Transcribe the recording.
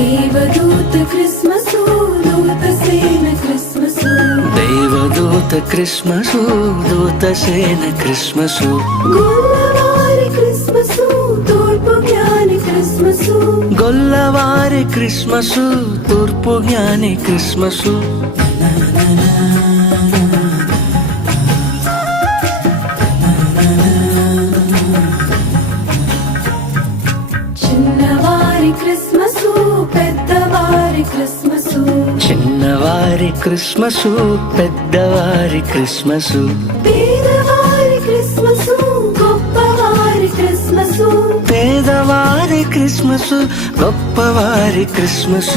దేవదూత క్రిస్మస్ దూత సేన క్రిస్మస్ దేవదూత క్రిస్మస్ దూత సేన క్రిస్మస్ గొల్లవారి క్రిస్మస్ తూర్పు జ్ఞాని క్రిస్మస్ గొల్లవారి క్రిస్మస్ తూర్పు జ్ఞాని క్రిస్మస్ చిన్నవారి క్రిస్మస్ చిన్నవారి క్రిస్మస్ పెద్దవారి క్రిస్మస్. పేదవారి క్రిస్మస్ గొప్పవారి క్రిస్మస్.